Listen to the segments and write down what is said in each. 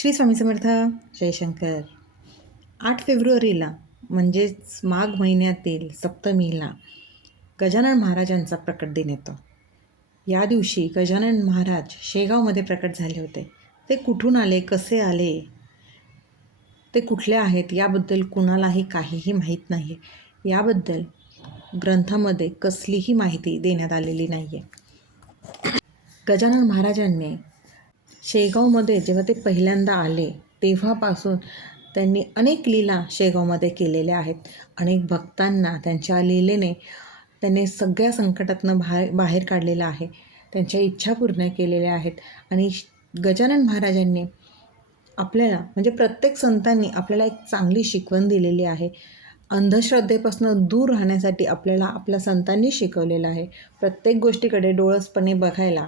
श्री स्वामी समर्थ जयशंकर आठ फेब्रुवारीला म्हणजेच माघ महिन्यातील सप्तमीला गजानन महाराजांचा प्रकट दिन येतो. या दिवशी गजानन महाराज शेगावमध्ये प्रकट झाले होते. ते कुठून आले कसे आले ते कुठले आहेत याबद्दल कुणालाही काहीही माहीत नाही याबद्दल ग्रंथामध्ये कसलीही माहिती देण्यात आलेली नाही आहे गजानन महाराजांनी शेगावमध्ये जेव्हा ते पहिल्यांदा आले तेव्हापासून त्यांनी अनेक लीला शेगावमध्ये केलेल्या आहेत. अनेक भक्तांना त्यांच्या लीलेने त्यांनी सगळ्या संकटातनं बाहेर बाहेर काढलेलं आहे. त्यांच्या इच्छा पूर्ण केलेल्या आहेत. आणि गजानन महाराजांनी आपल्याला म्हणजे प्रत्येक संतांनी आपल्याला एक चांगली शिकवण दिलेली आहे. अंधश्रद्धेपासून दूर राहण्यासाठी आपल्याला आपल्या संतांनी शिकवलेलं आहे. प्रत्येक गोष्टीकडे डोळसपणे बघायला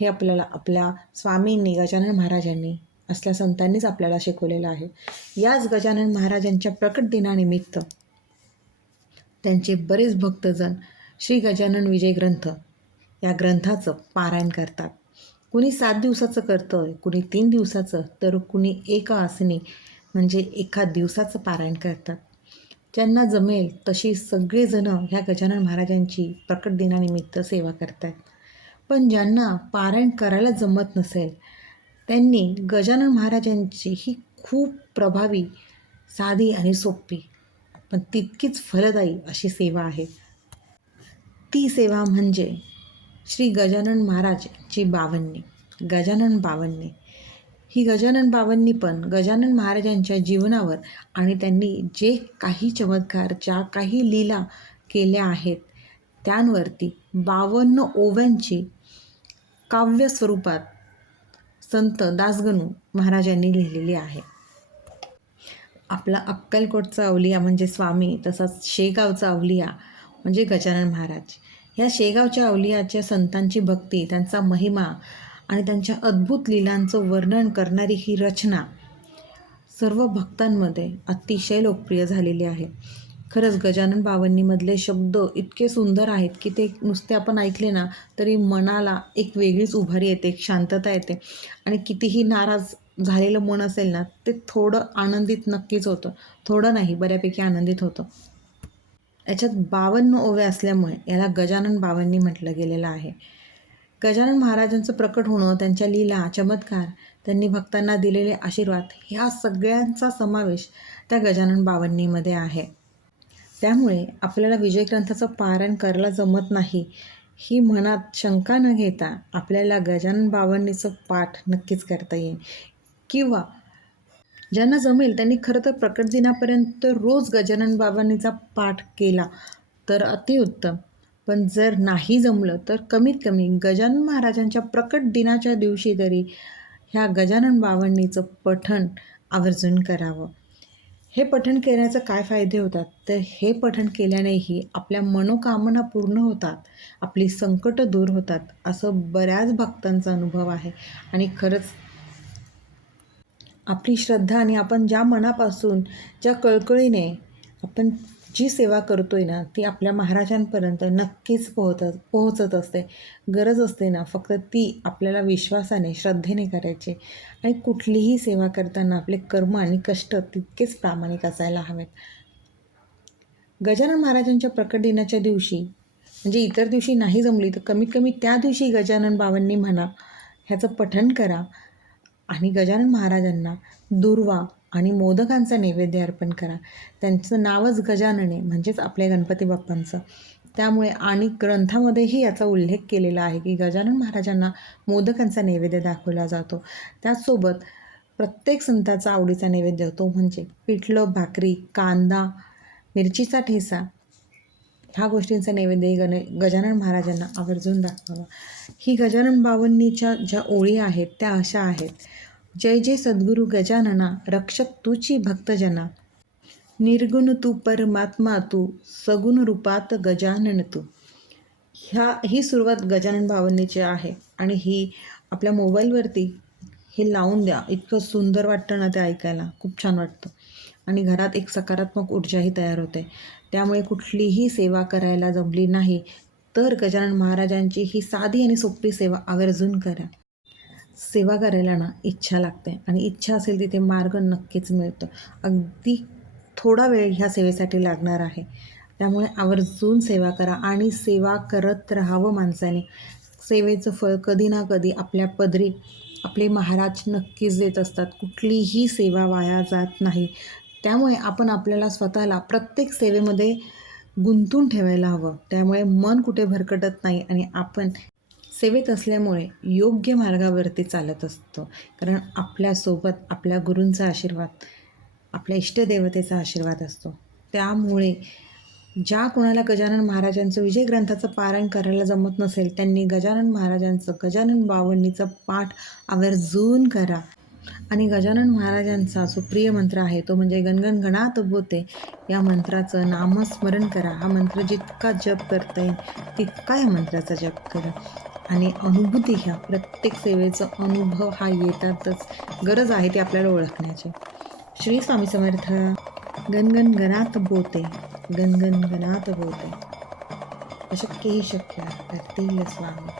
हे आपल्याला आपल्या स्वामींनी गजानन महाराजांनी असल्या संतांनीच आपल्याला शिकवलेलं आहे. याच गजानन महाराजांच्या प्रकट दिनानिमित्त त्यांचे बरेच भक्तजण श्री गजानन विजय ग्रंथ या ग्रंथाचं पारायण करतात. कुणी सात दिवसाचं करतं कुणी तीन दिवसाचं तर कुणी एका आसनी म्हणजे एका दिवसाचं पारायण करतात. ज्यांना जमेल तशी सगळेजणं ह्या गजानन महाराजांची प्रकट दिनानिमित्त सेवा करतात पण ज्यांना पारायण करायला जमत नसेल त्यांनी गजानन महाराजांची ही खूप प्रभावी साधी आणि सोपी पण तितकीच फलदायी अशी सेवा आहे. ती सेवा म्हणजे श्री गजानन महाराजची बावन्नी गजानन बावन्नी. ही गजानन बावन्नी पण गजानन महाराजांच्या जीवनावर आणि त्यांनी जे काही चमत्कार ज्या काही लीला केल्या आहेत त्यांवरती बावन्न ओव्यांची काव्य स्वरूपात संत दासगणू महाराजांनी लिहिलेली आहे. आपला अक्कलकोटचा अवलिया म्हणजे स्वामी तसाच शेगावचा अवलिया म्हणजे गजानन महाराज. या शेगावच्या अवलियाच्या संतांची भक्ती त्यांचा महिमा आणि त्यांच्या अद्भुत लीलांचं वर्णन करणारी ही रचना सर्व भक्तांमध्ये अतिशय लोकप्रिय झालेली आहे. खरंच गजानन बावन्नीमधले शब्द इतके सुंदर आहेत की ते नुसते आपण ऐकले ना तरी मनाला एक वेगळीच उभारी येते एक शांतता येते. आणि कितीही नाराज झालेलं मन असेल ना ते थोडं आनंदित नक्कीच होतं. थोडं नाही बऱ्यापैकी आनंदित होतं. याच्यात बावन्न ओवे असल्यामुळे याला गजानन बावन्नी म्हटलं गेलेलं आहे. गजानन महाराजांचं प्रकट होणं त्यांच्या लीला चमत्कार त्यांनी भक्तांना दिलेले आशीर्वाद ह्या सगळ्यांचा समावेश त्या गजानन बावन्नीमध्ये आहे. त्यामुळे आपल्याला विजयग्रंथाचं पारायण करायला जमत नाही. ही मनात शंका न घेता आपल्याला गजानन बाबांनीचं पाठ नक्कीच करता येईल. किंवा ज्यांना जमेल त्यांनी खरं तर प्रकट दिनापर्यंत रोज गजानन बाबांनीचा पाठ केला तर अतिउत्तम. पण जर नाही जमलं तर कमीत कमी गजानन महाराजांच्या प्रकट दिनाच्या दिवशी तरी ह्या गजानन बाबांनीचं पठण आवर्जून करावं. हे पठण केल्याचं काय फायदे होतात? तर हे पठण केल्यानेही आपल्या मनोकामना पूर्ण होतात आपली संकट दूर होतात असं बऱ्याच भक्तांचा अनुभव आहे. आणि खरंच आपली श्रद्धा आणि आपण ज्या मनापासून ज्या कळकळीने आपण जी सेवा करतोय ना ती आपल्या महाराजांपर्यंत नक्कीच पोहोचत पोहोचत असते. गरज असते ना फक्त ती आपल्याला विश्वासाने श्रद्धेने करायची. आणि कुठलीही सेवा करताना आपले कर्म आणि कष्ट तितकेच प्रामाणिक असायला हवेत. गजानन महाराजांच्या प्रकट दिनाच्या दिवशी म्हणजे इतर दिवशी नाही जमली तर कमीत कमी त्या दिवशी गजानन बाबांनी म्हणा ह्याचं पठण करा. आणि गजानन महाराजांना दुर्वा आणि मोदकांचा नैवेद्य अर्पण करा. त्यांचं नावच गजानने म्हणजेच आपल्या गणपती बाप्पांचं. त्यामुळे आणि ग्रंथामध्येही याचा उल्लेख केलेला आहे की गजानन महाराजांना मोदकांचा नैवेद्य दाखवला जातो. त्याचसोबत प्रत्येक संताचा आवडीचा नैवेद्य होतो म्हणजे पिठलं भाकरी कांदा मिरचीचा ठेसा. ह्या गोष्टींचा नैवेद्य गण गजानन महाराजांना आवर्जून दाखवावा. ही गजानन बावन्नीच्या ज्या ओळी आहेत त्या अशा आहेत. जय जय सद्गुरू गजानना रक्षक तुची भक्तजना. निर्गुण तू परमात्मा तू सगुण रूपात गजानन तू. ह्या ही सुरुवात गजानन भावनेची आहे आणि ही आपल्या मोबाईलवरती हे लावून द्या. इतकं सुंदर वाटतं ना ते ऐकायला. खूप छान वाटतं. आणि घरात एक सकारात्मक ऊर्जाही तयार होते. त्यामुळे कुठलीही सेवा करायला जमली नाही तर गजानन महाराजांची ही साधी आणि सोपी सेवा आवर्जून करा. सेवा करायला ना इच्छा लागते आणि इच्छा असेल तिथे मार्ग नक्कीच मिळतो. अगदी थोडा वेळ ह्या सेवेसाठी लागणार आहे. त्यामुळे आवर्जून सेवा करा आणि सेवा करत राहावं माणसाने. सेवेचं फळ कधी ना कधी आपल्या पदरी आपले महाराज नक्कीच देत असतात. कुठलीही सेवा वाया जात नाही. त्यामुळे आपण आपल्याला स्वतःला प्रत्येक सेवेमध्ये गुंतून ठेवायला हवं. त्यामुळे मन कुठे भरकटत नाही आणि आपण सेवेत असल्यामुळे योग्य मार्गावरती चालत असतो. कारण आपल्यासोबत आपल्या गुरूंचा आशीर्वाद आपल्या इष्टदेवतेचा आशीर्वाद असतो. त्यामुळे ज्या कोणाला गजानन महाराजांचं विजय ग्रंथाचं पारायण करायला जमत नसेल त्यांनी गजानन महाराजांचं गजानन बावन्नीचं पाठ आवर्जून करा. आणि गजानन महाराजांचा जो प्रिय मंत्र आहे तो म्हणजे गणगण गणात बोते या मंत्राचं नामस्मरण करा. हा मंत्र जितका जप करता येईल तितका या मंत्राचा जप करा. आणि अनुभूती घ्या. प्रत्येक सेवेचा अनुभव हा येतातच. गरज आहे ती आपल्याला ओळखण्याची. श्री स्वामी समर्थ. गणगण गणात बोते गणगण गणात बोते अशक्यही शक्य करतील स्वामी.